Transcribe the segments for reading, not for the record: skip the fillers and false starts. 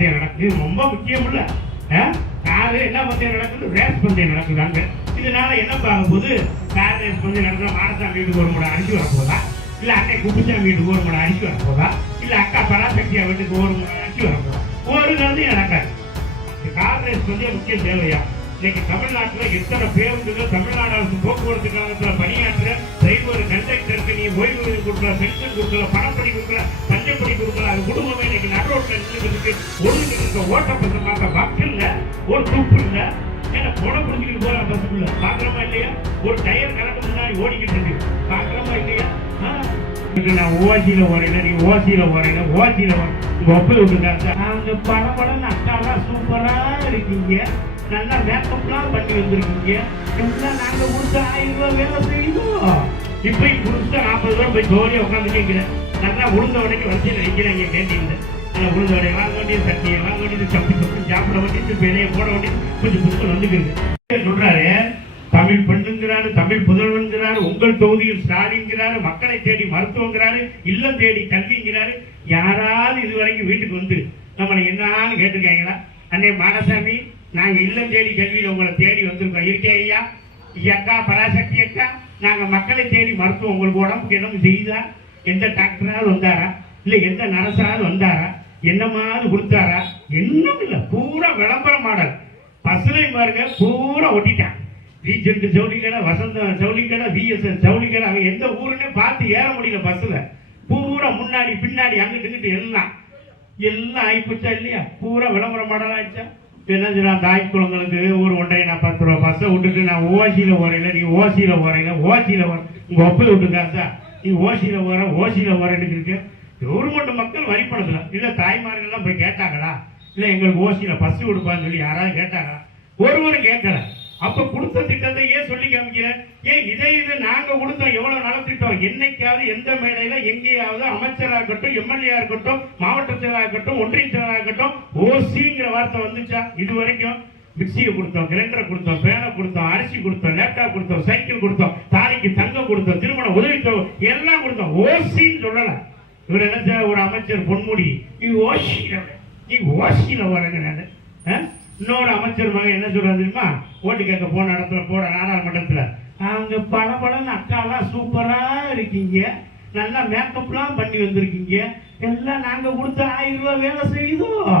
பந்தயம் நடக்குது, ரொம்ப முக்கியம் இல்ல. காரு என்ன பந்தயம் நடக்குது, ரேஸ் பந்தயம் நடக்குதாங்க. இதனால என்ன பார்க்க போது, கார் ரேஸ் பந்தயம் நடக்கிற மாடசாமி வீட்டுக்கு ஒரு முறை அடிச்சு வர போதா, இல்ல அன்னை குப்புசாமி வீட்டுக்கு ஒரு முறை அடிச்சு வர போதா, இல்ல அக்கா பராசக்தியா வீட்டுக்கு ஒரு முறை அடிச்சு வர போதா, ஒரு கருத்தையும் நடக்காது. கார் ரேஸ் பந்தயம் முக்கியம் தேவையா? இன்னைக்கு தமிழ்நாட்டில் எத்தனை பேருந்துகள் தமிழ்நாடு அரசு போக்குவரத்து கழகத்தில் பணியாற்ற டிரைவர் கண்டக்டருக்கு நீ ஓய்வு கொடுக்கல, பென்ஷன் கொடுக்கல, பணப்படி கொடுக்கல, பஞ்சப்படி கொடுக்கல, அது குடும்பமே இன்னைக்கு நடுரோட்டில் நின்றுட்டு ஒழுங்கு இருக்க ஓட்ட பசங்க மக்கள்ல ஒரு துப்பு இல்லை. ஏன்னா போன புரிஞ்சுக்கிட்டு போற பசங்கள பாக்குறமா இல்லையா? ஒரு டயர் கரண்ட் முன்னாடி ஓடிக்கிட்டு இருக்கு, பாக்குறமா இல்லையா? நான் ஓசியில வரேன், நீ ஓசியில வரேன், ஓசியில வர உங்க ஒப்பது விட்டுருக்காங்க. அவங்க படம் அக்காலாம் சூப்பரா இருக்கீங்க, நல்லா மேக்கப்லாம் பண்ணி வந்திருக்கீங்க, நாங்க கொடுத்த 1000 ரூபாய் வேலை செய்யணும். இப்ப கொடுத்த 40 ரூபாய் போய் ஜோலியா உட்காந்து கேட்கிறேன். நல்லா உளுந்த உடைக்கு வரிசையில் நிற்கிறேன் கேட்டீங்க. நல்லா உளுந்த உடைய வாங்க வேண்டியது, சட்னியை வாங்க வேண்டியது, சப்பி சாப்பிட வேண்டியது, விலையை போட வேண்டியது, கொஞ்சம் புத்தகம் வந்துக்கிறது சொல்றாரு. தமிழ் பெண்ணுங்கிறாரு, தமிழ் புதல்வன்கிறாரு, உங்கள் தொகுதியில் ஸ்டாலின்கிறாரு, மக்களை தேடி மருத்துவங்கிறாரு, இல்லம் தேடி கல்விங்கிறாரு. யாராவது இதுவரைக்கும் வீட்டுக்கு வந்து நம்மளை என்னான்னு கேட்டிருக்காங்களா? அன்னை மாடசாமி, நாங்க இல்லம் தேடி கல்வியில் உங்களை தேடி வந்திருக்கோம், இருக்கே ஐயா அக்கா பராசக்தி அக்கா, நாங்க மக்களை தேடி மருத்துவம் உங்களுக்கு உடம்புக்கு என்ன செய்தா? எந்த டாக்டராவது வந்தாரா? இல்ல எந்த நர்ஸாவது வந்தாரா? என்னமாவது கொடுத்தாரா? என்னும் இல்ல, பூரா விளம்பர மாடல். பஸ்ல பாருங்க பூரா ஒட்டிட்டான். ரீஜென்ட் ஜவுளிக்கடை, வசந்த ஜவுளிக்கடை, விஎஸ்எஸ் ஜவுளிக்கடை, அவன் எந்த ஊருன்னே பார்த்து ஏற முடியல. பஸ்ல பூரா முன்னாடி பின்னாடி அங்கிட்டு இங்கிட்டு எல்லாம் ஆயிப்போச்சா இல்லையா? பூரா விளம்பர மாடல் ஆயிடுச்சா? என்ன சொல்றான், தாய் குளங்களுக்கு ஒரு 1.5 10 ரூபா பஸ்ஸை விட்டுட்டு நான் ஓசியில வரையில, நீ ஓசியில வரையில, ஓசியில வர உங்க ஒப்பது விட்டுருக்காச்சா? நீ ஓசியில வரேன்னு இருக்கு. கவர்மெண்ட் மக்கள் வரிப்படத்துல இல்ல தாய்மார்கள்லாம் போய் கேட்டாங்களா? இல்ல எங்களுக்கு ஓசியில பஸ் கொடுப்பான்னு சொல்லி யாராவது கேட்டாங்களா? ஒருவரும் கேட்கல. அப்ப கொடுத்த திட்டத்தை ஏன் சொல்லி காமிக்கிற? ஏன் இதை நாங்க கொடுத்தோம், எவ்வளவு நலத்திட்டம்? என்னைக்காவது எந்த மேடையில எங்கேயாவது அமைச்சராக இருக்கட்டும், எம்எல்ஏ இருக்கட்டும், மாவட்ட செயலாக இருக்கட்டும், ஒன்றிய செயலாக இருக்கட்டும், ஓசிங்கிற வார்த்தை வந்துச்சா? இது வரைக்கும் மிக்சியை கொடுத்தோம், கிரைண்டரை கொடுத்தோம், பேனை கொடுத்தோம், அரிசி கொடுத்தோம், லேப்டாப் கொடுத்தோம், சைக்கிள் கொடுத்தோம், தாலிக்கு தங்கம் கொடுத்தோம், திருமண உதவித்தொகை எல்லாம் கொடுத்தோம். ஓசின்னு சொல்லல. இவர் என்ன ஒரு அமைச்சர் பொன்முடி, நீ ஓசியில வரங்க. இன்னொரு அமைச்சர் மகன் என்ன சொல்றாரு தெரியுமா? ஓட்டு கேட்க போன இடத்துல போற நாடாளுமன்றத்துல, அவங்க படம் அக்காலாம் சூப்பரா இருக்கீங்க, நல்லா மேக்கப்லாம் பண்ணி வந்திருக்கீங்க, எல்லாம் நாங்க கொடுத்த 1000 ரூபாய் வேலை செய்தோம்.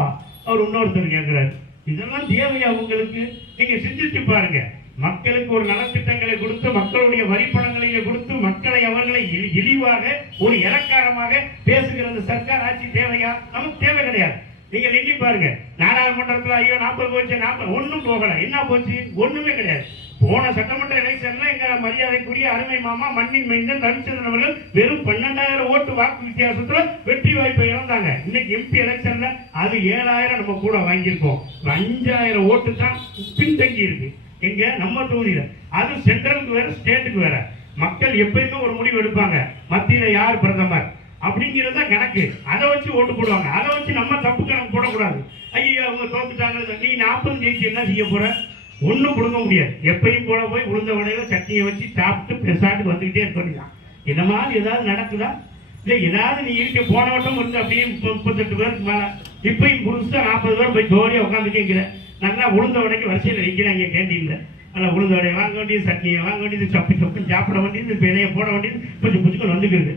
அவர் இன்னொருத்தர் கேட்கிறாரு. இதெல்லாம் தேவையா உங்களுக்கு? நீங்க சிந்திச்சு பாருங்க. மக்களுக்கு ஒரு நலத்திட்டங்களை கொடுத்து, மக்களுடைய வரிப்பணங்களை கொடுத்து, மக்களை அவர்களை இழிவாக ஒரு இலக்காரமாக பேசுகிறது சர்க்கார் ஆட்சி தேவையா? நமக்கு தேவை கிடையாது. நீங்க எண்ணி பாருங்க, நாடாளுமன்றத்தில் ஐயோ 40 போச்சு, 40 ஒன்னும் போகல. என்ன போச்சு? ஒண்ணுமே கிடையாது. போன சட்டமன்ற எலெக்ஷன்ல எங்க மரியாதைக்குரிய அருமை மாமா மண்ணின் மைந்தன் ரவிச்சந்திரன் அவர்கள் வெறும் 12,000 ஓட்டு வாக்கு வித்தியாசத்துல வெற்றி வாய்ப்பை இழந்தாங்க. இன்னைக்கு எம்பி எலெக்ஷன்ல அது 7,000 நம்ம கூட வாங்கியிருக்கோம். 5,000 ஓட்டு தான் பின்தங்கி இருக்கு. எங்க நம்ம தொகுதியில. அது சென்ட்ரலுக்கு வேற, ஸ்டேட்டுக்கு வேற. மக்கள் எப்பயுமே ஒரு முடிவு எடுப்பாங்க, மத்தியில யார் பிரதமர் அப்படிங்கிறத கணக்கு. அதை வச்சு ஓட்டு போடுவாங்க. அதை வச்சு நம்ம தப்பு கணக்கு போடக்கூடாது. ஐயோ அவங்க தோத்துட்டாங்க, நீ 40 ஜெயிச்சு என்ன செய்ய போற? ஒன்னும் கொடுக்க முடியாது. எப்பயும் போல போய் உளுந்த வடையில சட்னியை வச்சு சாப்பிட்டு பெசாட்டுக்கு வந்துகிட்டே இருக்கலாம். இந்த மாதிரி ஏதாவது நடக்குதா? இல்ல ஏதாவது நீ இருக்க போன வட்டம் வந்து அப்படியே 38 பேருக்கு மேல, இப்பயும் புதுசா 40 பேர் போய் ஜோலியா உட்காந்து கேட்கிற. நல்லா உளுந்த வடைக்கு வரிசையில் நிற்கிறாங்க கேண்டீன்ல. நல்லா உளுந்த வடையை வாங்க வேண்டியது, சட்னியை வாங்க வேண்டியது, சப்பு சாப்பிட வேண்டியது, விலையை போட வேண்டியது, கொஞ்சம் புச்சுக்கள் வந்துக்கிறது.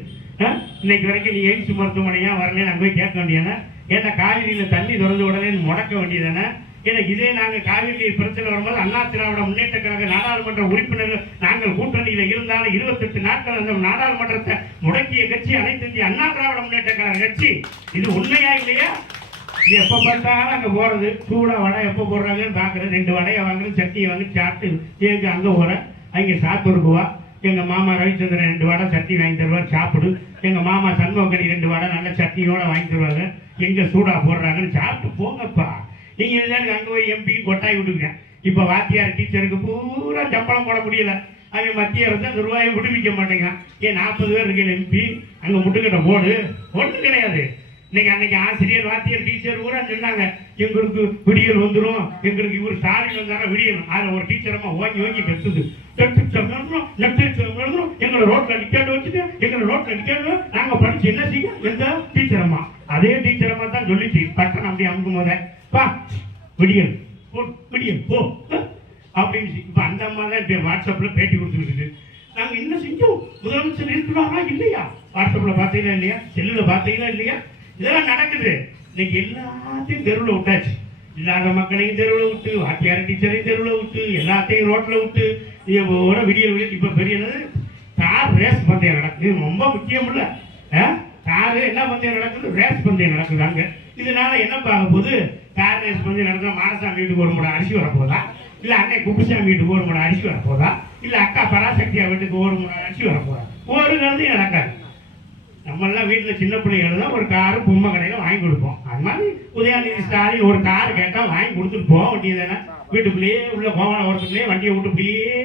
இன்னைக்கு வரைக்கும் நீ எய்ம்ஸ் மருத்துவமனையா வரலன்னு அங்கே போய் கேட்க வேண்டியதானே? ஏன்னா காவிரியில தண்ணி திறந்து உடனே முடக்க வேண்டியதானே? ஏன்னா இதே நாங்க காவிரி பிரச்சனை வரும்போது அண்ணா திராவிட முன்னேற்ற கழக நாடாளுமன்ற உறுப்பினர்கள் நாங்கள் கூட்டணியில இருந்தாலும் 28 நாட்கள் அந்த நாடாளுமன்றத்தை முடக்கிய கட்சி அனைத்து இந்திய அண்ணா திராவிட முன்னேற்ற கழக கட்சி. இது உண்மையா இல்லையா? இது எப்ப பார்த்தாலும் அங்க போறது, சூடா வடை எப்ப போடுறாங்கன்னு பாக்குறது, 2 வடையை வாங்குறது, சட்னியை வாங்கி சாப்பிட்டு ஏங்க அங்க போற, அங்க சாப்பிட்டுருக்குவா. எங்க மாமா ரவிச்சந்திரன் 2 வடை சட்னி வாங்கி தருவார், சாப்பிடு. எங்க மாமா சண்முகனி 2 வடை நல்ல சட்னியோட வாங்கி தருவாங்க, எங்க சூடா போடுறாங்கன்னு சாப்பிட்டு போங்கப்பா. நீங்க அங்க போய் எம்பி கொட்டாய் விட்டுங்க. இப்ப வாத்தியார் டீச்சருக்கு பூரா சம்பளம் போட முடியல. அவன் மத்திய அரசு அந்த ரூபாயை விடுவிக்க மாட்டேங்கிறான். ஏன் 40 பேர் இருக்கேன் எம்பி, அங்க முட்டுக்கிட்ட போடு. ஒன்றும் கிடையாது. அன்னைக்கு ஆசிரியர் வாத்தியர் டீச்சர் பூரா சொன்னாங்க, எங்களுக்கு விடியல் வந்துடும், எங்களுக்கு இவர் ஸ்டாலின் வந்தாரா விடியல். அதுல ஒரு டீச்சரமா ஓங்கி பெற்றுது. எங்களை ரோட்ல நிக்காண்டு வச்சுட்டு, எங்களை ரோட்ல நிக்காண்டு நாங்க படிச்சு என்ன செய்ய? எந்த டீச்சரம்மா? அதே டீச்சரம்மா தான் சொல்லிச்சு, பட்டண அப்படி அமுக்கும் போத பா விடியல் விடியல் போ அப்படின்னு இப்ப அந்த அம்மா தான் இப்ப வாட்ஸ்அப்ல பேட்டி கொடுத்துருக்கு. நாங்க என்ன செஞ்சோம், முதலமைச்சர் இருக்கிறாரா இல்லையா, வாட்ஸ்அப்ல பாத்தீங்களா இல்லையா, செல்லுல பாத்தீங்களா இல்லையா, இதெல்லாம் நடக்குது. இன்னைக்கு எல்லாத்தையும் தெருவில் விட்டாச்சு. இல்லாத மக்களையும் தெருவில் விட்டு, வாத்தியார டீச்சரையும் தெருவில் விட்டு, எல்லாத்தையும் ரோட்ல விட்டு விடியல் விடியல். இப்ப பெரிய கார் ரேஸ் பந்தயம் நடக்குது. ரொம்ப முக்கியம் இல்ல, காரு என்ன பந்தயம் நடக்குது, ரேஸ் பந்தயம் நடக்குது அங்க. இதனால என்ன பார்க்க போது, கார் ரேஸ் பந்தயம் நடக்குது. மானசாமி வீட்டுக்கு ஒரு முறை அரிசி வரப்போதா, இல்ல அன்னை குப்புசாமி வீட்டுக்கு ஒரு முறை அரிசி வரப்போதா, இல்ல அக்கா பராசக்தியா வீட்டுக்கு ஒரு முறை அரிசி வரப்போதா, ஒரு கருதையும் நடக்காது. நம்மளாம் வீட்டுல சின்ன பிள்ளைகள் தான் ஒரு காரு பொம்மை கடையில வாங்கி கொடுப்போம். அது மாதிரி உதயநிதி ஸ்டாலின் ஒரு காரு கேட்டா வாங்கி கொடுத்துட்டு போக வேண்டியதானே. வீட்டுக்குள்ளேயே உள்ள கோவணம் ஓரத்துக்குள்ளேயே வண்டியை விட்டுக்குள்ளேயே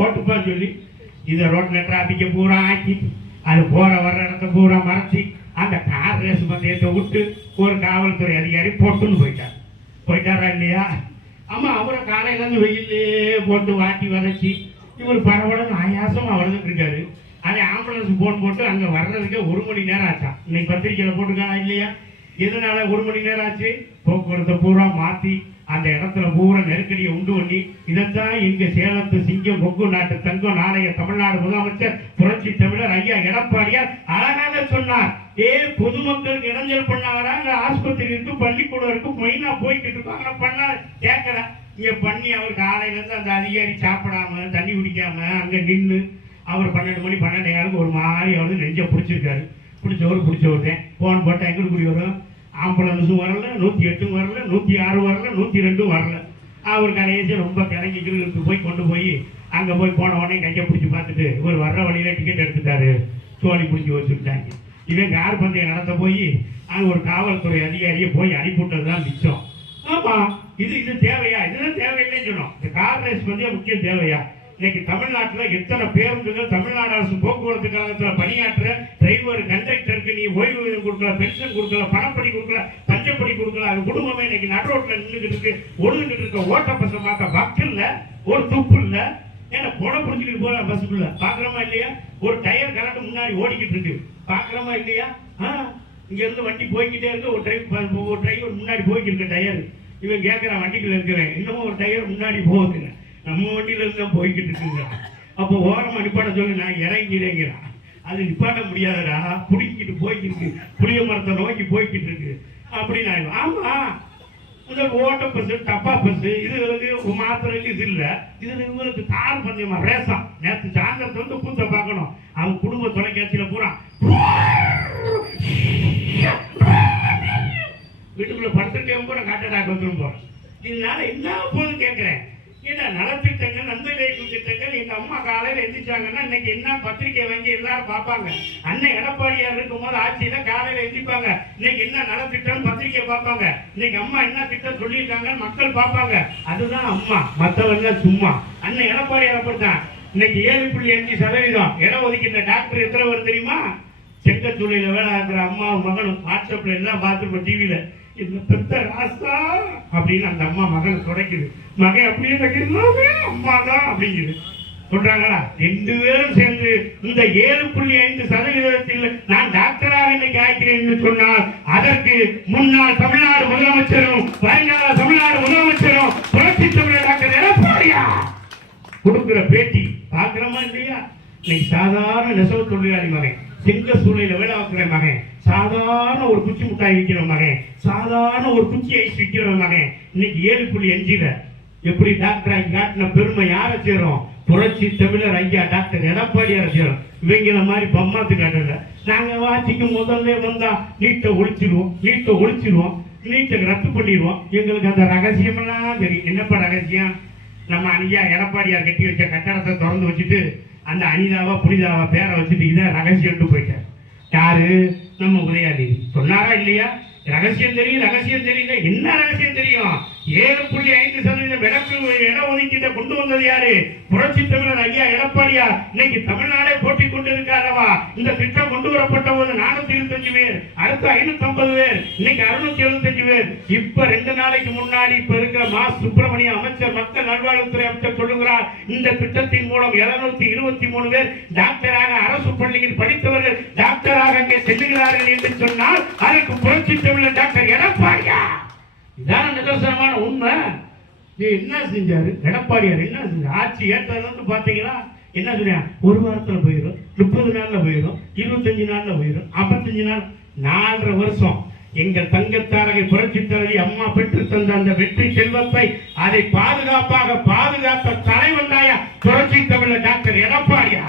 ஓட்டுப்பான்னு சொல்லி இதை ரோட்ல டிராபிக்க பூரா ஆக்கி, அது போற வர்ற இடத்த பூரா மறைச்சி அந்த கார் ரேஸ் பந்தயத்தை விட்டு ஒரு காவல்துறை அதிகாரி போட்டுன்னு போயிட்டாரா இல்லையா. ஆமா, அவரை காலையில இருந்து வெயிலே போட்டு வாட்டி வதச்சி இவர் பரவலன்னு ஆயாசம் அவர்தான் இருக்காரு. அதே ஆம்புலன்ஸ் போன் போட்டு அங்க வர்றதுக்கு 1 மணி நேரம் ஆச்சா. இன்னைக்கு பத்திரிக்கையில போட்டுருக்காங்க இல்லையா. எதனால 1 மணி நேரம் ஆச்சு, போக்குவரத்தை பூரா மாத்தி அந்த இடத்துல பூரா நெருக்கடியை உண்டு பண்ணி, இதைத்தான் எங்க சேலத்து சிங்கம் கொங்கு நாட்டு தங்கம் நாளைய தமிழ்நாடு முதலமைச்சர் புரட்சி தமிழர் ஐயா எடப்பாடியார் அழகாக சொன்னார். பொதுமக்களுக்கு இடைஞ்சல் பண்ணாங்கன்னா ஆஸ்பத்திரி இருக்கு, பள்ளிக்கூடம் இருக்கு, மெயினா போய்கிட்டு இருக்கோம். ஆனா பண்ண கேட்கல. இங்க பண்ணி அவர் காலையில இருந்து அந்த அதிகாரி சாப்பிடாம தண்ணி குடிக்காம அங்க நின்று அவர் 12 மணி 12 ஒரு மாதிரி அவரு நெஞ்ச பிடிச்சிருக்காரு. பிடிச்சவர் தான் போன் போட்டா எங்க கூடி வரும், ஆம்புலன்ஸும் வரல, 108 வரல, 106 வரல, 102 வரல. அவர் கடைசி ரொம்ப கிளங்கிட்டு போய் கொண்டு போய் அங்க போய் போன உடனே கையை பிடிச்சி பார்த்துட்டு இவர் வர்ற வழியில டிக்கெட் எடுத்துட்டாரு, சோழி பிடிச்சி வச்சுட்டாங்க. இவன் கார் பந்தயம் நடத்த போய் அங்க ஒரு காவல்துறை அதிகாரியை போய் அனுப்பிவிட்டதுதான் மிச்சம். ஆமா, இது தேவையா, இதுதான் தேவையில்லைன்னு சொன்னோம். இந்த கார் ரேஸ் பந்தயம் முக்கியம் தேவையா? இன்னைக்கு தமிழ்நாட்டில் எத்தனை பேருந்துகள் தமிழ்நாடு அரசு போக்குவரத்து கழகத்தில் பணியாற்ற டிரைவர் கண்டக்டருக்கு நீ ஓய்வு கொடுக்கல, பென்ஷன் கொடுக்கல, பணப்படி கொடுக்கல, பஞ்சப்படி கொடுக்கல. அது குடும்பமே இன்னைக்கு நடுரோட்டில் நின்றுகிட்டு இருக்கு, ஒழுங்கிட்டு இருக்க ஓட்ட பச பார்க்க பக்கு இல்ல, ஒரு துப்பு இல்ல. ஏன்னா கொடை பிடிச்சிக்கிட்டு போற பஸ்ஸுக்குள்ள பாக்குறோமா இல்லையா, ஒரு டயர் கரண்ட் முன்னாடி ஓடிக்கிட்டு இருக்கு பாக்குறோமா இல்லையா. இங்க இருந்து வண்டி போய்கிட்டே இருக்கு, ஒரு டிரைவர் முன்னாடி போய்கிட்டு இருக்க டயர். இவன் கேட்கிறான் வண்டிக்குள்ள இருக்கிறேன், இன்னமும் ஒரு டயர் முன்னாடி போகுதுங்க, நம்ம வண்டியில இருந்து தான் போய்கிட்டு இருக்குங்க. அப்போ ஓரமா நிப்பாட்ட சொல்லி நான் இறங்கிறேங்கிறான். அது நிப்பாட்ட முடியாதடா, புடிக்கிட்டு போய்கிட்டு இருக்கு, புளிய மரத்தை நோக்கி போய்கிட்டு இருக்கு அப்படின்னு. ஆமா, இந்த ஓட்ட பஸ் டப்பா பஸ் இது மாத்திரைக்கு இது இல்ல, இதுல இவங்களுக்கு தார் பந்தயமா ரேசா. நேற்று சாயந்தரத்துல வந்து கூத்த பார்க்கணும், அவன் குடும்ப தொலைக்காட்சியில பூரா வீட்டுக்குள்ள படுத்துட்டே கூட காட்டடாக்கு வந்துடும் போறேன். இதனால என்ன போதும் கேட்கிறேன், ஏன்னா நலத்திட்டங்கள் நன்மைக்கும் திட்டங்கள். எங்க அம்மா காலையில எந்திரிச்சாங்கன்னா இன்னைக்கு என்ன பத்திரிகை வாங்கி எல்லாரும் பார்ப்பாங்க. அண்ணன் எடப்பாடியார் இருக்கும் போது ஆட்சியில காலையில எந்திரிப்பாங்க, இன்னைக்கு என்ன நலத்திட்டம் பத்திரிகை பார்ப்பாங்க, இன்னைக்கு அம்மா என்ன திட்டம் சொல்லியிருக்காங்க மக்கள் பார்ப்பாங்க. அதுதான் அம்மா, மற்றவங்க சும்மா. அண்ணன் எடப்பாடியார் அப்படித்தான். இன்னைக்கு 7.5% இடம் ஒதுக்கின்ற டாக்டர் எத்தனை பேர் தெரியுமா? செங்கச்சூளையில வேலை இருக்கிற அம்மா மகனும் வாட்ஸ்அப்ல எல்லாம் பார்த்துருப்போம், டிவியில. இந்த பெத்த ராசா அப்படின்னு அந்த அம்மா மகனை தொடக்குது. மகன் அப்படியே எல்லாமே அம்மா தான் அப்படிங்குது சொல்றாங்களா. 2 பேரும் சேர்ந்து இந்த 7.5% நான் டாக்டராக இன்னைக்கு ஆக்கிறேன்னு சொன்னால் அதற்கு முன்னாள் தமிழ்நாடு முதலமைச்சரும் வருங்கால தமிழ்நாடு முதலமைச்சரும் புரட்சி தமிழர் டாக்டர் எடப்பாடியா கொடுக்கிற பேட்டி பாக்குறமா இல்லையா? இன்னைக்கு சாதாரண நெசவு தொழிலாளி மகன், செங்க சூழ்நிலை வேலை பார்க்கிற மகன், சாதாரண ஒரு குச்சி முட்டாய் விற்கிற மகன், சாதாரண ஒரு குச்சி ஐஸ் விற்கிற மகன் இன்னைக்கு 7.5 எப்படி டாக்டர் ஆகி காட்டின பெருமை யாரை சேரும்? புரட்சி தமிழர் ஐயா டாக்டர் எடப்பாடியார சேரும். இவங்கள மாதிரி பம்மாத்து காட்டல. நாங்க வாட்சிக்கு முதல்ல வந்தா நீட்டை ஒழிச்சிருவோம், நீட்டை ரத்து பண்ணிடுவோம். எங்களுக்கு அந்த ரகசியம் எல்லாம் தெரியும். என்னப்பா ரகசியம்? நம்ம ஐயா எடப்பாடியார் கட்டி வச்ச கட்டடத்தை திறந்து வச்சுட்டு அந்த அனிதாவா புனிதாவா பேரை வச்சுட்டு இதான் ரகசியம் போயிட்டார். யாரு? நம்ம உதயாநிதி சொன்னாரா இல்லையா? ரகசியம் தெரியல. என்ன ரகசியம் தெரியும்? 7.5% இட ஒதுக்கீட்டை கொண்டு வந்தது யாரு? புரட்சி தமிழர் ஐயா எடப்பாடியார். இன்னைக்கு தமிழ்நாடே போட்டி கொண்டு இருக்காரவா. இந்த திட்டம் கொண்டு வரப்பட்ட போது 425 பேர், அடுத்து 550 பேர், இன்னைக்கு 675 பேர். இப்ப 2 நாளைக்கு முன்னாடி இப்ப இருக்கிற மா சுப்பிரமணிய அமைச்சர் மக்கள் நல்வாழ்வுத்துறை அமைச்சர் சொல்லுகிறார், இந்த திட்டத்தின் மூலம் 723 பேர் டாக்டராக அரசு பள்ளியில் படித்தவர்கள் டாக்டராக அங்கே செல்லுகிறார்கள் என்று சொன்னால் அதற்கு புரட்சி தமிழர் டாக்டர் எடப்பாடியார் நிதர்சனமான உண்மை. நீ என்ன செஞ்சாரு எடப்பாடியார்? என்ன செஞ்சாரு? ஆட்சி ஏற்றதுல இருந்து பாத்தீங்கன்னா என்ன சொன்ன, ஒரு வாரத்துல போயிடும், 30 நாள்ல போயிடும், 25 நாள்ல போயிடும், 55 நாள், 4.5 வருஷம். எங்கள் தங்கத்தாரகை புரட்சி தலைவி அம்மா பெற்று தந்த அந்த வெற்றி செல்வத்தை அதை பாதுகாத்த தலைவன் தாயா புரட்சி தமிழர் டாக்டர் எடப்பாடியா.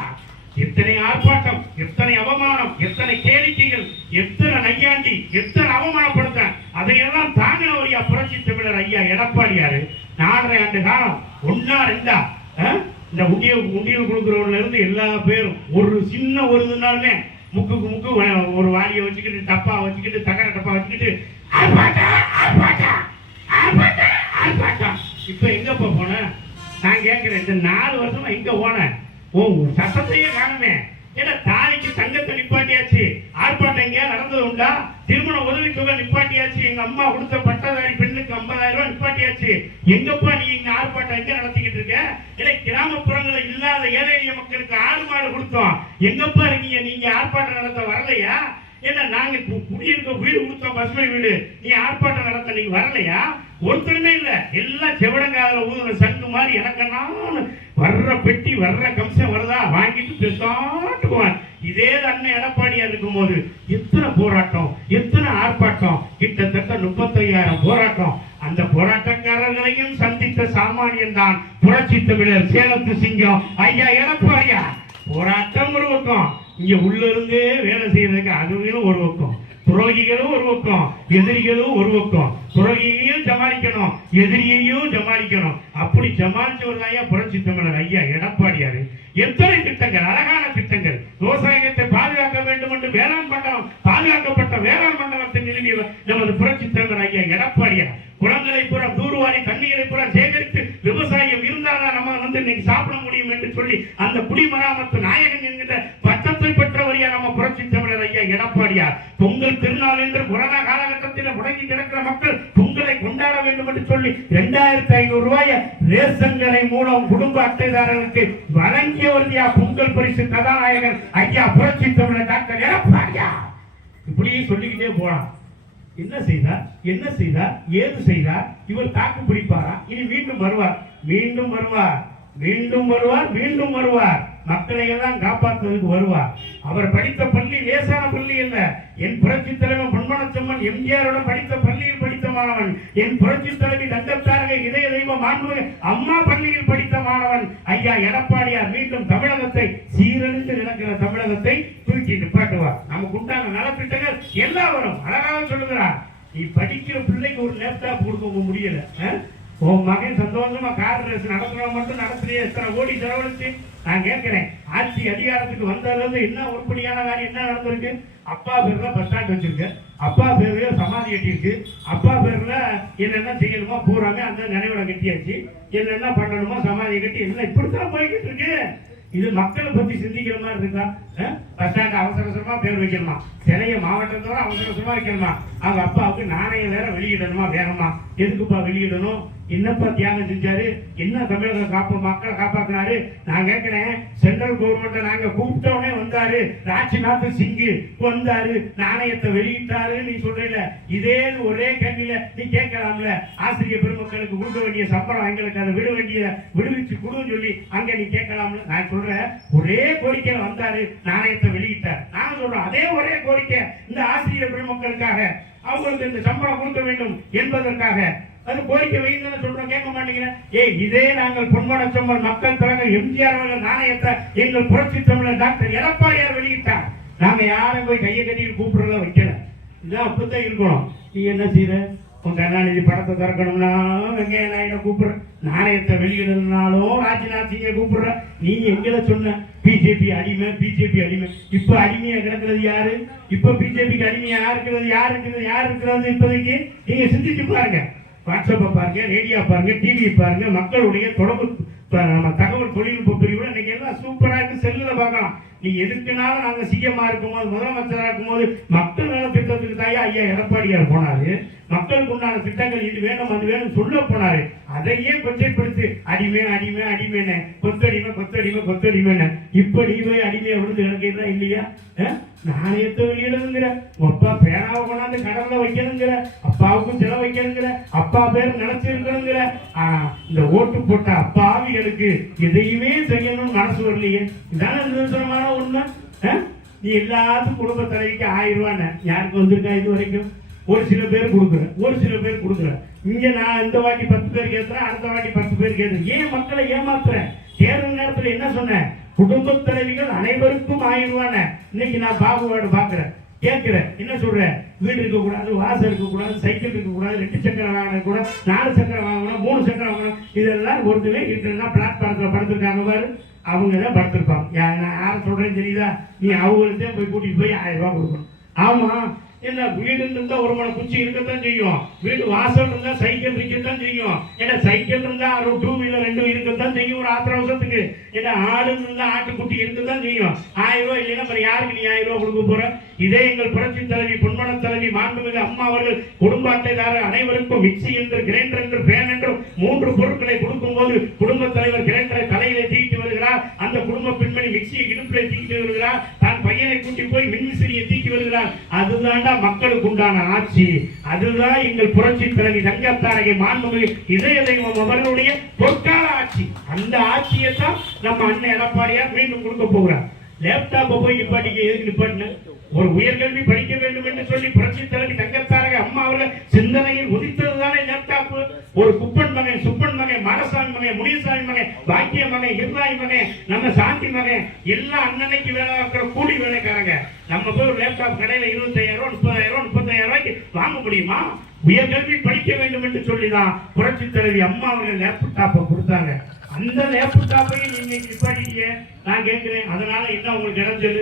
எத்தனை ஆர்ப்பாட்டம், எத்தனை அவமானம், எத்தனை கேளிக்கைகள், எத்தனை நையாண்டி, எத்தனை அவமானப்படுத்த அதையெல்லாம் தாங்கினவரியா புரட்சி தமிழர் ஐயா எடப்பாடியாரு. 4.5 ஆண்டு காலம் ஒன்னா ரெண்டா இந்த உண்டியல் கொடுக்குறவர்ல இருந்து எல்லா பேரும் ஒரு சின்ன ஒரு நாளுமே முக்குக்கு முக்கு ஒரு வாளியை வச்சுக்கிட்டு டப்பா வச்சுக்கிட்டு தகர டப்பா வச்சுக்கிட்டு இப்ப எங்கப்பா போன? நான் கேட்கிறேன், இந்த 4 வருஷமா எங்க போன? சட்டத்தையே காணுமே. ஏன்னா தாலிக்கு தங்கத்தை நிப்பாட்டியாச்சு, ஆர்ப்பாட்டம் எங்கேயா நடந்தது உண்டா? திருமண உதவித்தொகை நிப்பாட்டியாச்சு, எங்க அம்மா கொடுத்த பட்டதாரி பெண்ணுக்கு 50,000 ரூபாய் நிப்பாட்டியாச்சு. எங்கப்பா நீ இங்க ஆர்ப்பாட்டம் எங்க நடத்திக்கிட்டு இருக்க? ஏன்னா கிராமப்புறங்களில் இல்லாத ஏழை எளிய மக்களுக்கு 6 மாடு கொடுத்தோம். எங்கப்பா இருக்கீங்க? நீங்க ஆர்ப்பாட்டம் நடத்த வரலையா? ஏன்னா நாங்க குடியிருக்க வீடு கொடுத்தோம், பசுமை வீடு. நீ ஆர்ப்பாட்டம் நடத்த நீங்க வரலையா? ஒருத்தருமே இல்ல. எல்லாம் செவடங்கால ஊதுன சங்கு மாதிரி எனக்கு வர்ற பெட்டி வர்ற கம்சம் வருதா வாங்கிட்டு பேசாட்டுக்குவான். இதே அண்ணன் எடப்பாடியா இருக்கும் போது எத்தனை போராட்டம், எத்தனை ஆர்ப்பாட்டம், கிட்டத்தட்ட 35,000 போராட்டம். அந்த போராட்டக்காரர்களையும் சந்தித்த சாமானியன் தான் புரட்சி தமிழர் சேலத்து சிங்கம் ஐயா எடப்பாடியா. போராட்டம் ஒரு பக்கம், இங்க உள்ள இருந்தே வேலை செய்யறதுக்கு அதுவும் ஒரு பக்கம், துரோகிகளும் ஒரு பக்கம், எதிரிகளும் ஒரு பக்கம். துரோகியையும் சமாளிக்கணும், எதிரியையும் சமாளிக்கணும். அப்படி சமாளிச்சவர் தான் புரட்சி தமிழர் ஐயா எடப்பாடியாரு. எத்தனை திட்டங்கள், அழகான திட்டங்கள். விவசாயத்தை பாதுகாக்க வேண்டும் என்று வேளாண் மண்டலம், பாதுகாக்கப்பட்ட வேளாண் மண்டலத்தை நிறுவியவர் நமது புரட்சி தமிழர் ஐயா எடப்பாடியார். குளங்களை பூரா தூர்வாரி தண்ணீரை பூரா சேகரித்து விவசாயம் இருந்தால்தான் நம்ம இன்னைக்கு சாப்பிட முடியும் என்று சொல்லி அந்த குடிமராமத்து நாயகன் என்கிற பட்டத்தை பெற்றவரியா நம்ம புரட்சி தமிழர் ஐயா எடப்பாடியார். பொங்கல் திருநாள் என்று கொரோனா காலகட்டத்தில் முடங்கி கிடக்கிற மக்கள் பொங்கலை கொண்டாட வேண்டும் என்று சொல்லி 2,500 ரூபாய் ரேஷன் கடை மூலம் குடும்ப அட்டைதாரர்களுக்கு வழங்கியவரியா பொங்கல் பரிசு கதாநாயகன் ஐயா புரட்சி தமிழர் டாக்டர் எடப்பாடியா. இப்படியே சொல்லிக்கிட்டே போலாம். என்ன செய்தார், என்ன செய்தார், ஏது செய்தார்? இவர் தாக்கு பிடிப்பாரா? இனி மீண்டும் வருவார், மீண்டும் வருவார், மீண்டும் வருவார், மீண்டும் வருவார். மக்களை எல்லாம் காப்பாற்றுவதற்கு வருவார். அவர் படித்த பள்ளி லேசான பள்ளி அல்ல. என் புரட்சி தலைவர் பொன்மனச்செம்மன் எம்ஜிஆரோட படித்த பள்ளியில் படித்த மாணவன். என் புரட்சி தலைவி தங்கத்தாரகை இதய தெய்வம் மாண்புமிகு அம்மா பள்ளியில் படித்த மாணவன் ஐயா எடப்பாடியார். மீண்டும் தமிழகத்தை சீரழிந்து நடக்கிற தமிழகத்தை தூக்கி நிப்பாட்டுவார். நமக்கு உண்டான நலத்திட்டங்கள் எல்லாம் வரும். அழகாக சொல்லுகிறார், நீ படிக்கிற பிள்ளைக்கு ஒரு லேப்டாப் கொடுக்க முடியல, உன் மகன் சந்தோஷமா கார் ரேஸ் நடத்துறவங்க மட்டும் நடத்துறிய எத்தனை கோடி செலவழிச்சு. நான் கேட்கிறேன், ஆட்சி அதிகாரத்துக்கு வந்ததுல இருந்து என்ன உருப்படியான காரியம் என்ன நடந்திருக்கு? அப்பா பேர்ல பஸ் ஸ்டாண்ட் வச்சிருக்கு, அப்பா பேர்ல சமாதி கட்டியிருக்கு, அப்பா பேர்ல என்னென்ன செய்யணுமோ பூராமே அந்த நினைவிடம் கட்டியாச்சு, என்னென்ன பண்ணணுமோ சமாதி கட்டி எல்லாம் இப்படித்தான் போய்கிட்டு இருக்கு. இது மக்களை பத்தி சிந்திக்கிற மாதிரி இருக்கா? பஸ் ஸ்டாண்ட் அவசர அவசரமா பேர் வைக்கணுமா, சிலைய மாவட்டத்தோட அவசர அவசரமா வைக்கணுமா, அவங்க அப்பாவுக்கு நாணயம் வேற வெளியிடணுமா, வேகமா எதுக்குப்பா வெளியிடணும்? என்னப்பா தியாகம் செஞ்சாரு, என்ன தமிழக மக்களை காப்பாத்தினாரு? நான் கேட்கிறேன், சென்ட்ரல் கவர்மெண்ட்டை நாங்க கூப்பிட்டோடனே வந்தாரு, ராஜ்நாத் சிங்கு வந்தாரு, நாணயத்தை வெளியிட்டாரு. நீ சொல்றீல, இதே ஒரே கேள்வியில நீ கேட்கலாம்ல, ஆசிரியர் பெருமக்களுக்கு கொடுக்க வேண்டிய சம்பளம் எங்களுக்கு அதை விடுவிச்சு கொடுன்னு சொல்லி அங்க நீ கேட்கலாம்ல. நான் சொல்றேன், ஒரே கோரிக்கையில வந்தாரு, நாணயத்தை வெளியிட்டார். நான் சொல்றேன், அதே ஒரே கோரிக்கை இந்த ஆசிரியர் பெருமக்களுக்காக அவங்களுக்கு இந்த சம்பளம் கொடுக்க வேண்டும் என்பதற்காக அது கோரிக்கை வைங்க சொல்றோம், கேட்க மாட்டீங்க. இதே நாங்கள் பொன்மனச்செம்மன் மக்கள் தலைவர் எம்ஜிஆர் அவர்கள் நாணயத்தை எங்கள் புரட்சி தமிழர் டாக்டர் எடப்பாடியார் வெளியிட்டார். நாங்க யாரும் போய் கையை கட்டிட்டு கூப்பிடுறத வைக்கல. இதான் அப்படித்தான் இருக்கணும். நீ என்ன செய்யற? உன் கருணாநிதி படத்தை திறக்கணும்னா வெங்கைய நாயுட கூப்பிடுற, நாணயத்தை வெளியிடணும்னாலும் ராஜ்நாத் சிங்கை கூப்பிடுற. நீ எங்களை சொன்ன பிஜேபி அடிமை, பிஜேபி அடிமை. இப்ப அடிமையா கிடக்கிறது யாரு? இப்ப பிஜேபிக்கு அடிமையா யார் இருக்கிறது? இப்போதைக்கு நீங்க சிந்திச்சு பாருங்க. வாட்ஸ்அப்பை பாருங்க, ரேடியோ பாருங்க, டிவி பாருங்க. மக்களுடைய தொடர்பு தகவல் தொழில்நுட்ப பிரிவுல இன்னைக்கு எல்லாம் சூப்பரா இருக்கு. செல்லுல பார்க்கலாம். நீ எதுக்குனாலும் நாங்க சிஎம்மா இருக்கும்போது, முதலமைச்சரா இருக்கும்போது மக்கள் நல திட்டத்துக்கு தாயா ஐயா எடப்பாடியார் போனாரு. மக்களுக்கு உண்டான திட்டங்கள் இது வேணும் அது வேணும் சொல்ல போனாரு. அதையே கொச்சைப்படுத்தி அடிமை அடிமை அடிமைன்னு, கொத்தடிமை கொத்தடிமை கொத்தடிமைன்னு. இப்ப நீ போய் அடிமையை விழுந்து கிடக்கிறதா இல்லையா? நாணயத்தை வெளியிடணுங்கிற, அப்பா பேனாவை கொண்டாந்து கடல்ல வைக்கணுங்கிற, அப்பாவுக்கும் செலவு வைக்கணுங்கிற, அப்பா பேர் நினைச்சு இருக்கணுங்கிற. ஆனா இந்த ஓட்டு போட்ட அப்பாவிகளுக்கு எதையுமே செய்யணும்னு மனசு வரலையே. இதான நிதர்சனமான உண்மை. நீ எல்லாத்துக்கும் குடும்ப தலைவிக்கு 1000 ரூபான்னு யாருக்கு வந்திருக்கா இது வரைக்கும்? ஒரு சில பேர் கொடுக்குறேன், ஒரு சில பேர் கொடுக்குறேன். இங்க நான் இந்த வாட்டி 10 பேர் கேட்கிறேன், அடுத்த வாட்டி 10 பேர் கேட்கிறேன். ஏன் மக்களை ஏமாத்துறேன்? தேர்தல் நேரத்தில் என்ன சொன்னேன்? குடும்ப தலைவிகள் அனைவருக்கும் 1000 ரூபான்னு. இன்னைக்கு நான் பாகுபாடு பாக்குறேன், கேட்கிறேன். என்ன சொல்றேன்? வீடு இருக்கக்கூடாது, வாசல் இருக்கக்கூடாது, சைக்கிள் இருக்கக்கூடாது, 2 சக்கரம் வாங்கின கூட 4 சக்கரம் வாங்கணும், 3 சக்கரம் வாங்கணும். இதெல்லாம் ஒருத்தவே இருக்குன்னா பிளாட்பாரத்தில் படுத்திருக்காங்க பாரு, அவங்க தான் படுத்திருப்பாங்க. நான் யாரை சொல்றேன்னு தெரியுதா? நீ அவங்கள்ட்ட போய் கூட்டிட்டு போய் 1000 ரூபாய் கொடுக்கணும். ஆமா, என்ன வீடு இருந்தா ஒரு மணி குச்சி இருக்கத்தான் செய்யும், வீடு வாசல் இருந்தா சைக்கிள் இருக்கத்தான் செய்யும், ஏன்னா சைக்கிள் இருந்தா 2 வீலர் 2 இருக்கத்தான் செய்யும். ஒரு ஆத்திர அவசரத்துக்கு ஏன்னா ஆடு இருந்தா ஆட்டுக்குட்டி இருக்கத்தான் செய்யும். 1000 ரூபாய் இல்லைன்னா யாருக்கு நீ 1000 ரூபாய் கொடுக்க போற? இதே எங்கள் புரட்சி தலைவி பொன்மன தலைவி மாண்புமிகு அம்மா அவர்கள் குடும்ப அட்டைதாரர் அனைவருக்கும் மிக்சி என்று, கிரைண்டர் என்று, ஃபேன் என்று 3 பொருட்களை கொடுக்கும் போது குடும்ப தலைவர் கிரைண்டரை தலையிலே தீட்டி வருகிறார். அந்த குடும்ப பெண்மணி மிக்சியை இடுப்பிலே தீட்டி வருகிறார். தான் பையனை கூட்டி போய் மின்விசிறியை தீட்டி வருகிறார். அதுதான் மக்களுக்கு உண்டான ஆட்சி. அதுதான் எங்கள் புரட்சி தலைவி தங்கத்தாரகை மாண்புமிகு இதய தெய்வம் அவர்களுடைய பொற்கால ஆட்சி. அந்த ஆட்சியை தான் நம்ம அண்ணன் எடப்பாடியார் மீண்டும் கொடுக்க போகிறார். லேப்டாப்பை போய் நிப்பாட்டிக்க எதுக்கு நிப்பாட்டின? ஒரு உயர்கல்வி படிக்க வேண்டும் என்று சொல்லி புரட்சி தலைவி தங்கத்தாரகை அம்மா அவர்கள் சிந்தனையில் உதித்ததுதானே லேப்டாப். ஒரு குப்பன் மகன், சுப்பன் மகன், மாடசாமி மகன், முனியசாமி மகன், பாக்கிய மகன், இர்லாய் மகன், நம்ம சாந்தி மகன் எல்லாம் அண்ணனைக்கு வேலை இருக்கிற கூலி வேலைக்காரங்க. நம்ம போய் ஒரு லேப்டாப் கடையில 25,000 30,000 35,000 ரூபாய்க்கு வாங்க முடியுமா? உயர்கல்வி படிக்க வேண்டும் என்று சொல்லிதான் புரட்சி தலைவி அம்மா அவர்கள் லேப்டாப்பை கொடுத்தாங்க. அந்த லேப்டாப்பையும் நீங்க நிப்பாட்டிட்டீங்க. நான் கேட்கிறேன், அதனால என்ன உங்களுக்கு இடைஞ்சல்?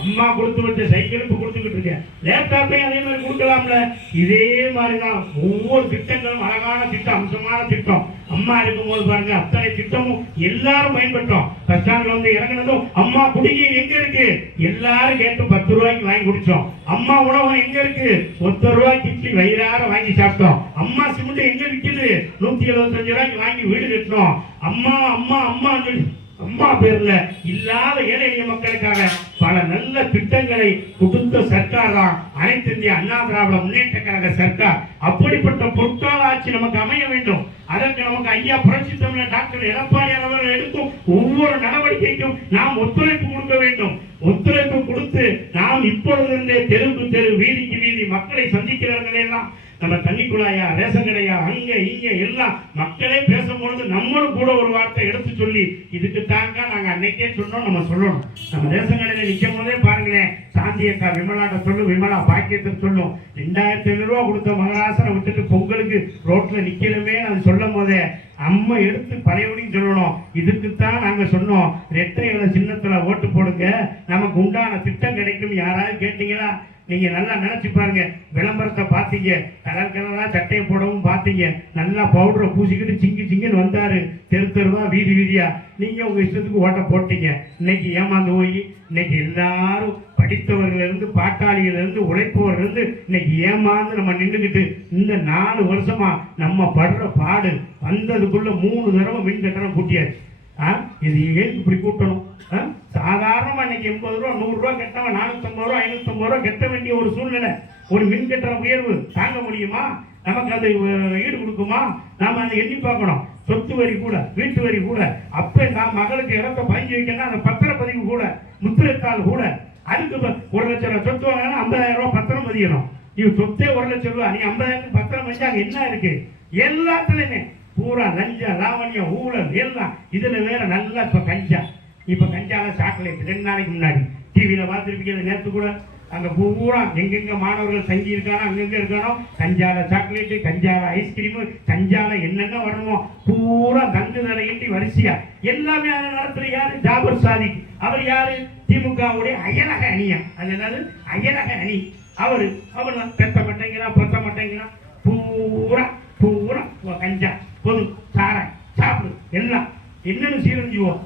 அம்மா கொடுத்து வச்ச சைக்கிளுக்கு கொடுத்துக்கிட்டு இருக்கேன், லேப்டாப்பையும் அதே மாதிரி கொடுக்கலாம்ல. இதே மாதிரிதான் ஒவ்வொரு திட்டங்களும் அழகான திட்டம், அம்சமான திட்டம். அம்மா இருக்கும்போது பாருங்க, அத்தனை திட்டமும் எல்லாரும் பயன்பட்டோம். பஸ் ஸ்டாண்ட்ல வந்து இறங்கினதும் அம்மா குடிநீர் எங்க இருக்கு எல்லாரும் கேட்டு 10 ரூபாய்க்கு வாங்கி குடிச்சோம். அம்மா உணவகம் எங்க இருக்கு 1 ரூபாய்க்கு இட்லி வயிறார வாங்கி சாப்பிட்டோம். அம்மா சிமெண்ட் எங்க விற்குது 175 ரூபாய்க்கு வாங்கி வீடு கட்டணும். அம்மா அம்மா அம்மா அம்மா பேர்ல இல்லாத ஏழை எளிய மக்களுக்காக பல நல்ல திட்டங்களை கொடுத்த சர்க்கார் தான் அனைத்து இந்திய அண்ணா திராவிட முன்னேற்ற கழக சர்க்கார். அப்படிப்பட்ட பொற்கால ஆட்சி நமக்கு அமைய வேண்டும். அதற்கு நமக்கு ஐயா புரட்சி தமிழர் டாக்டர் எடப்பாடியார் அவர்கள் எடுக்கும் ஒவ்வொரு நடவடிக்கைக்கும் நாம் ஒத்துழைப்பு கொடுக்க வேண்டும். ஒத்துழைப்பு கொடுத்து நாம் இப்பொழுது தெருவுக்கு தெரு, வீதிக்கு வீதி மக்களை சந்திக்கிறார்கள். எல்லாம் நம்ம தண்ணி குழாயா, ரேஷன் கடையா, அங்க இங்க எல்லாம் மக்களே பேசும்பொழுது நம்மளும் கூட ஒரு வார்த்தை எடுத்து சொல்லி இதுக்கு தாங்க நாங்க அன்னைக்கே சொன்னோம், நம்ம சொல்லணும். நம்ம ரேஷன் கடையில நிற்கும் போதே பாருங்களேன், சாந்தி அக்கா விமலாட்ட சொல்லும், விமலா பாக்கியத்தை சொல்லும், 2,500 ரூபா கொடுத்த மகராசனை விட்டுட்டு பொங்கலுக்கு ரோட்ல நிக்கணுமே அது சொல்லும் போதே அம்மா எடுத்து பழையபடியும் சொல்லணும். இதுக்குத்தான் நாங்க சொன்னோம், ரெட்டை இலை சின்னத்துல ஓட்டு போடுங்க, நமக்கு உண்டான திட்டம் கிடைக்கும். யாராவது கேட்டீங்களா? நீங்க நல்லா நினைச்சு பாருங்க. விளம்பரத்தை பார்த்தீங்க, கலர் கலரா சட்டையை போடவும் பார்த்தீங்க, நல்லா பவுடரை பூசிக்கிட்டு சிங்கி சிங்கின்னு வந்தாரு தெரு தெருவா, வீதி வீதியா. நீங்க உங்க இஷ்டத்துக்கு ஓட்ட போட்டீங்க. இன்னைக்கு ஏமாந்து போய் இன்னைக்கு எல்லாரும் படித்தவர்கள் இருந்து, பாட்டாளிகள் இருந்து, உழைப்பவர்கள் இருந்து இன்னைக்கு ஏமாந்து நம்ம நின்றுக்கிட்டு இந்த 4 வருஷமா நம்ம படுற பாடு வந்ததுக்குள்ள 3 தடவை மின் கட்டணம் கூட்டியாச்சு. இது ஏன் இப்படி கூட்டணும்? சாதாரணமா இன்னைக்கு 80 ரூபா 100 ரூபா கட்டவன் 450 ரூபா 550 ரூபா கட்ட வேண்டிய ஒரு சூழ்நிலை. ஒரு மின் கட்டண உயர்வு தாங்க முடியுமா? நமக்கு அதை ஈடு கொடுக்குமா? நாம அதை எண்ணி பார்க்கணும். சொத்து வரி கூட, வீட்டு வரி கூட, அப்ப நான் மகளுக்கு இடத்தை வாங்கி வைக்கணும், அந்த பத்திரப்பதிவு கூட, முத்திரத்தாள் கூட, அதுக்கு 1 லட்சம் ரூபாய் சொத்து வாங்கினா 50,000 ரூபாய் பத்திரம் பதியணும். நீ சொத்தே 1 லட்சம் ரூபாய், நீ 50,000 பத்திரம் வச்சு அங்க என்ன இருக்கு? எல்லாத்துலயுமே பூரா லஞ்சம், லாவணியம், ஊழல் எல்லாம். இதுல வேற நல்லா இப்ப கஞ்சா, இப்ப கஞ்சால சாக்லேட் 2 நாளைக்கு முன்னாடி டிவியில பார்த்துருப்பீங்க. நேற்று கூட அங்க பூரா எங்கெங்க மாணவர்கள் தங்கி இருக்கானோ அங்கெங்க இருக்கானோ கஞ்சால சாக்லேட்டு, கஞ்சால ஐஸ்கிரீமு, கஞ்சால என்னென்ன வரணுமோ பூரா தங்கு நடையின்றி வரிசையா எல்லாமே அதை நடத்துற யாரு? ஜாபர் சாதிக். அவர் யாரு? திமுகவுடைய அயலக அணியா. அது என்னது? அயலக அணி. அவர் பெத்த மாட்டேங்கிறான், பொத்த மாட்டேங்கிறான். பூரா பூரா கஞ்சா, பொது சாராய், சாப்பிடு எல்லாம் என்னன்னு சீரழிஞ்சுவோம்.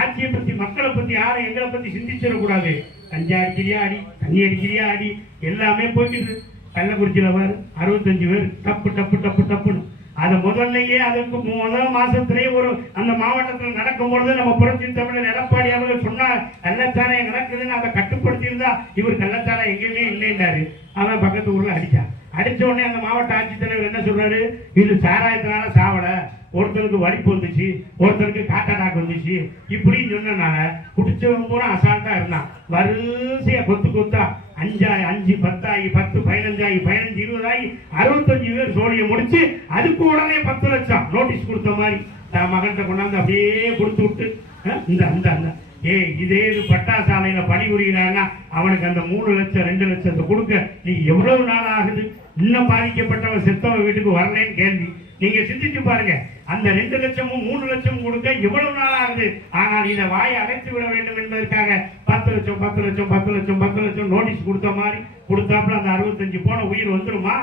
ஆட்சியை பத்தி, மக்களை பத்தி, யாரும் எங்களை பத்தி சிந்திச்சிடக்கூடாது. கஞ்சா அடிக்கிறியா அடி, தண்ணி அடிக்கிறியா அடி, எல்லாமே போய்கிட்டு. கள்ளக்குறிச்சியில பாரு 65 பேர் டப்பு டப்பு டப்பு டப்புன்னு. அது முதல்லயே அதுக்கு முதல் மாசத்திலேயே ஒரு அந்த மாவட்டத்தில் நடக்கும் பொழுது நம்ம புரட்சி தமிழர் எடப்பாடி அவர்கள் சொன்னார் கள்ளச்சாராயம் நடக்குதுன்னு அதை கட்டுப்படுத்தியிருந்தா இவர் கள்ளச்சாராயம் எங்கேயுமே இல்லைன்றாரு. அவன் பக்கத்து ஊர்ல அடிச்சான். அடிச்ச உடனே அந்த மாவட்ட ஆட்சித்தலைவர் என்ன சொல்றாரு, இது சாராயத்தினால சாவல, ஒருத்தருக்கு வலிப்பு வந்துச்சு, ஒருத்தருக்கு காட்டாடாக்கு வந்துச்சு இப்படின்னு சொன்னனால குடிச்சவங்க பூரா அசால்ட்டா இருந்தான். வரிசையா கொத்து கொத்தா 5 5 10 ஆகி 10 15 ஆகி 15 20 ஆகி 65 பேர் சோழியை முடிச்சு அதுக்கு உடனே 10 லட்சம் நோட்டீஸ் கொடுத்த மாதிரி தான் மகன்கிட்ட கொண்டாந்து அப்படியே கொடுத்து விட்டு இந்த அந்த அந்த இதே இது பட்டாசாலையில பணிபுரிகிறான்னா அவனுக்கு அந்த 3 லட்சம் 2 லட்சத்தை கொடுக்க நீ எவ்வளவு நாள் ஆகுது? இன்னும் பாதிக்கப்பட்டவன் செத்தவன் வீட்டுக்கு வரலன்னு கேள்வி. நீங்க சிந்திச்சு பாருங்க, அந்த 2 லட்சமும் 3 லட்சமும் கொடுக்க எவ்வளவு நாள் ஆகுது? ஆனால் இதை வாயை அடைத்து விட வேண்டும் என்பதற்காக 10 லட்சம் 10 லட்சம் 10 லட்சம் 10 லட்சம் நோட்டீஸ் கொடுத்த மாதிரி கொடுத்தாப்புல அந்த 65 போன உயிர் வந்துருமா?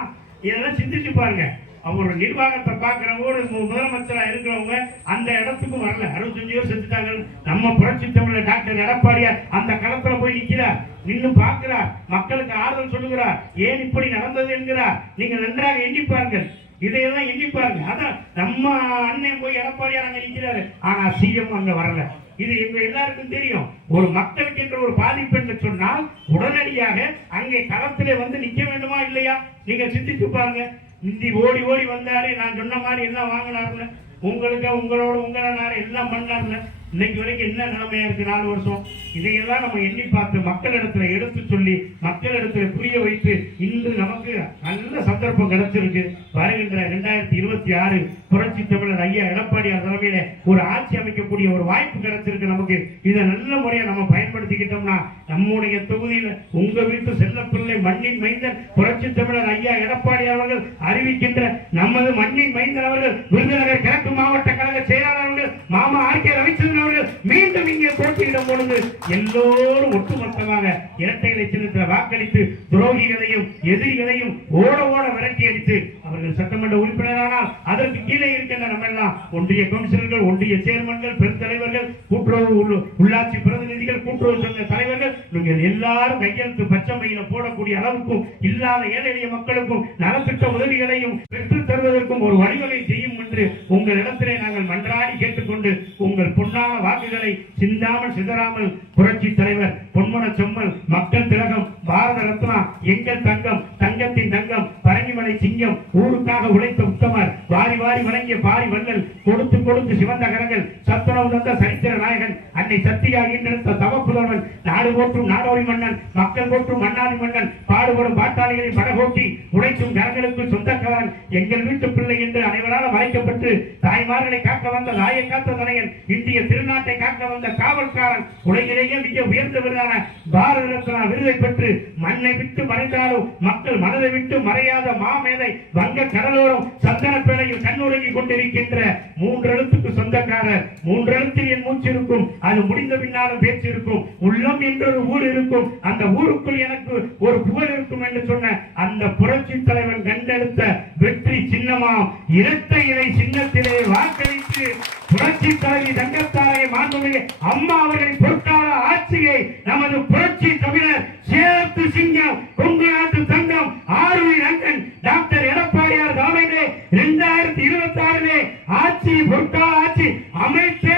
இதெல்லாம் சிந்திச்சு பாருங்க. அவரோட நிர்வாகத்தை பார்க்கிறவோடு முதலமைச்சரா இருக்கிறவங்க அந்த இடத்துக்கு வரல. 65 பேர் செத்துட்டாங்க. நம்ம புரட்சி தமிழர் டாக்டர் எடப்பாடியார் அந்த களத்துல போய் நிற்கிறார், நின்று பார்க்கிறார், மக்களுக்கு ஆறுதல் சொல்லுகிறார், ஏன் இப்படி நடந்தது என்கிறார். நீங்க நன்றாக எண்ணி பாருங்கள், இதையெல்லாம் எண்ணி பாருங்க. அதான் நம்ம அண்ணன் போய் எடப்பாடியார் அங்க நிற்கிறாரு, ஆனா சிஎம் அங்க வரல. இது எங்க எல்லாருக்கும் தெரியும். ஒரு மக்களுக்கு என்ற ஒரு பாதிப்பு என்று சொன்னால் உடனடியாக அங்கே களத்திலே வந்து நிக்க வேண்டுமா இல்லையா? நீங்க சிந்திச்சு பாருங்க. இந்தி ஓடி ஓடி வந்தாரு, நான் சொன்ன மாதிரி எல்லாம் வாங்கினாருன்னு, உங்களுக்கு உங்களோட உங்கள எல்லாம் பண்ணாருன்னு. இன்னைக்கு வரைக்கும் என்ன நிலைமையா இருக்கு? 4 வருஷம். இதையெல்லாம் நம்ம எண்ணி பார்த்து மக்களிடத்துல எடுத்து சொல்லி மக்களிடத்துல புரிய வைத்து இன்று நமக்கு நல்ல சந்தர்ப்பம் கிடைச்சிருக்கு. வருகின்ற 2026 புரட்சி தமிழர் ஐயா எடப்பாடியார் தலைமையில ஒரு ஆட்சி அமைக்கக்கூடிய ஒரு வாய்ப்பு கிடைச்சிருக்கு நமக்கு. இதை நல்ல முறையை நம்ம பயன்படுத்திக்கிட்டோம்னா நம்முடைய தொகுதியில் உங்க வீட்டு செல்லப்பிள்ளை மண்ணின் மைந்தன் புரட்சி தமிழர் ஐயா எடப்பாடியார் அவர்கள் அறிவிக்கின்ற நமது மண்ணின் மைந்தன் அவர்கள் விருதுநகர் கிழக்கு மாவட்ட கழக செயலாளர் அவர்கள் மாமா ஆர்கே ரவிச்சந்திரன் அவர்கள் மீண்டும் இங்கே போட்டியிடும் பொழுது எல்லோரும் ஒட்டுமொத்தமாக இரட்டை இலை சின்னத்தில் வாக்களித்து துரோகிகளையும் எதிரிகளையும் ஓட ஓட விரட்டி அடித்து அவர்கள் சட்டமன்ற உறுப்பினரானால் அதற்கு கீழே இருக்கின்ற நம்ம எல்லாம் ஒன்றிய கவுன்சிலர்கள், ஒன்றிய சேர்மன்கள், பெருந்தலைவர்கள், கூட்டுறவு உள்ளாட்சி பிரதிநிதிகள், கூட்டுறவு சங்க தலைவர்கள், நீங்கள் எல்லாரும் கையெழுத்து பச்சைமையில போடக்கூடிய அளவுக்கும் இல்லாத ஏழை எளிய மக்களுக்கும் நலத்திட்ட உதவிகளையும் பெற்றுத் தருவதற்கும் ஒரு வழிவகை செய்யும் என்று உங்களிடத்திலே நாங்கள் மன்றாடி கேட்டுக்கொண்டு உங்கள் பொன்னான வாக்குகளை சிந்தாமல் சிதறாமல் புரட்சி தலைவர் பொன்மன செம்மல் மக்கள் திலகம் பாரத ரத்னா எங்கள் தங்கம் தங்கத்தின் தங்கம் பரங்கிமலை சிங்கம் ஊருக்காக உழைத்த உத்தமர் வாரி வாரி வழங்கிய பாரி வள்ளல் கொடுத்து கொடுத்து சிவந்த கரங்கள் சத்துணவு தந்த சரித்திர நாயகன் அன்னை சத்தியா ஈன்றெடுத்த தவப்புதல்வன் நாடு போற்றும் நாடோடி மன்னன் மக்கள் போற்றும் மன்னாதி மன்னன் பாடுபடும் பாட்டாளிகளை படகோட்டி உழைக்கும் கரங்களுக்கு சொந்தக்காரன் எங்கள் வீட்டு பிள்ளை என்று அனைவரால் மறைக்கப்பட்டு தாய்மார்களை காக்க வந்த தாயை காத்த தனையன் இந்திய திருநாட்டை காக்க வந்த காவல்காரன் உலகிலேயே மிக உயர்ந்த விருதான பாரத ரத்னா விருதை பெற்று மண்ணை விட்டு மறைந்தாலும் மக்கள் மனதை விட்டு மறையாத மாமேதை வங்க கடலோரம் சந்தன பேழையில் கண்ணுறங்கி கொண்டிருக்கின்ற 3 எழுத்துக்கு சொந்தக்காரர். 3 எழுத்தில் என் மூச்சு இருக்கும், அது முடிந்த பின்னாலும் பேச்சு இருக்கும். உள்ளம் என்றொரு ஊர் இருக்கும், அந்த ஊருக்குள் எனக்கு ஒரு புகழ் இருக்கும் என்று சொன்ன அந்த புரட்சி தலைவன் கண்டெடுத்த வெற்றி சின்னமாம் இரட்டை இலை சின்னத்திலே வாக்களித்து புரட்சி தலைவி தங்கத்தாரை மாண்புமிகு அம்மா அவர்களின் பொற்கால ஆட்சியை நமது புரட்சி தமிழர் சேர்த்து சிங்கம் கொங்கு நாட்டு தங்கம் ஆறுவின் அண்ணன் டாக்டர் எடப்பாடியார் தலைமையிலே 2026 ஆட்சி பொற்கால ஆட்சி அமைத்தே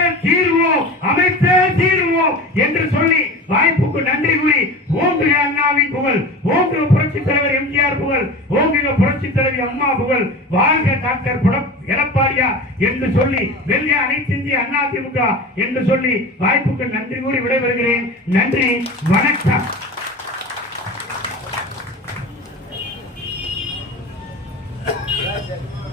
தீர்வோம் என்று சொல்லி வாய்ப்புக்கு நன்றி கூறி ஓங்குக அண்ணாவின் புகழ், ஓங்குக புரட்சி தலைவர் எம்ஜிஆர் புகழ், ஓங்குக புரட்சி தலைவி அம்மா புகழ், வாழ்க டாக்டர் எடப்பாடியார் என்று சொல்லி வெல்க அனைத்து இந்திய அண்ணா திமுக என்று சொல்லி வாய்ப்புக்கு நன்றி கூறி விடைபெறுகிறேன். நன்றி, வணக்கம். Gracias.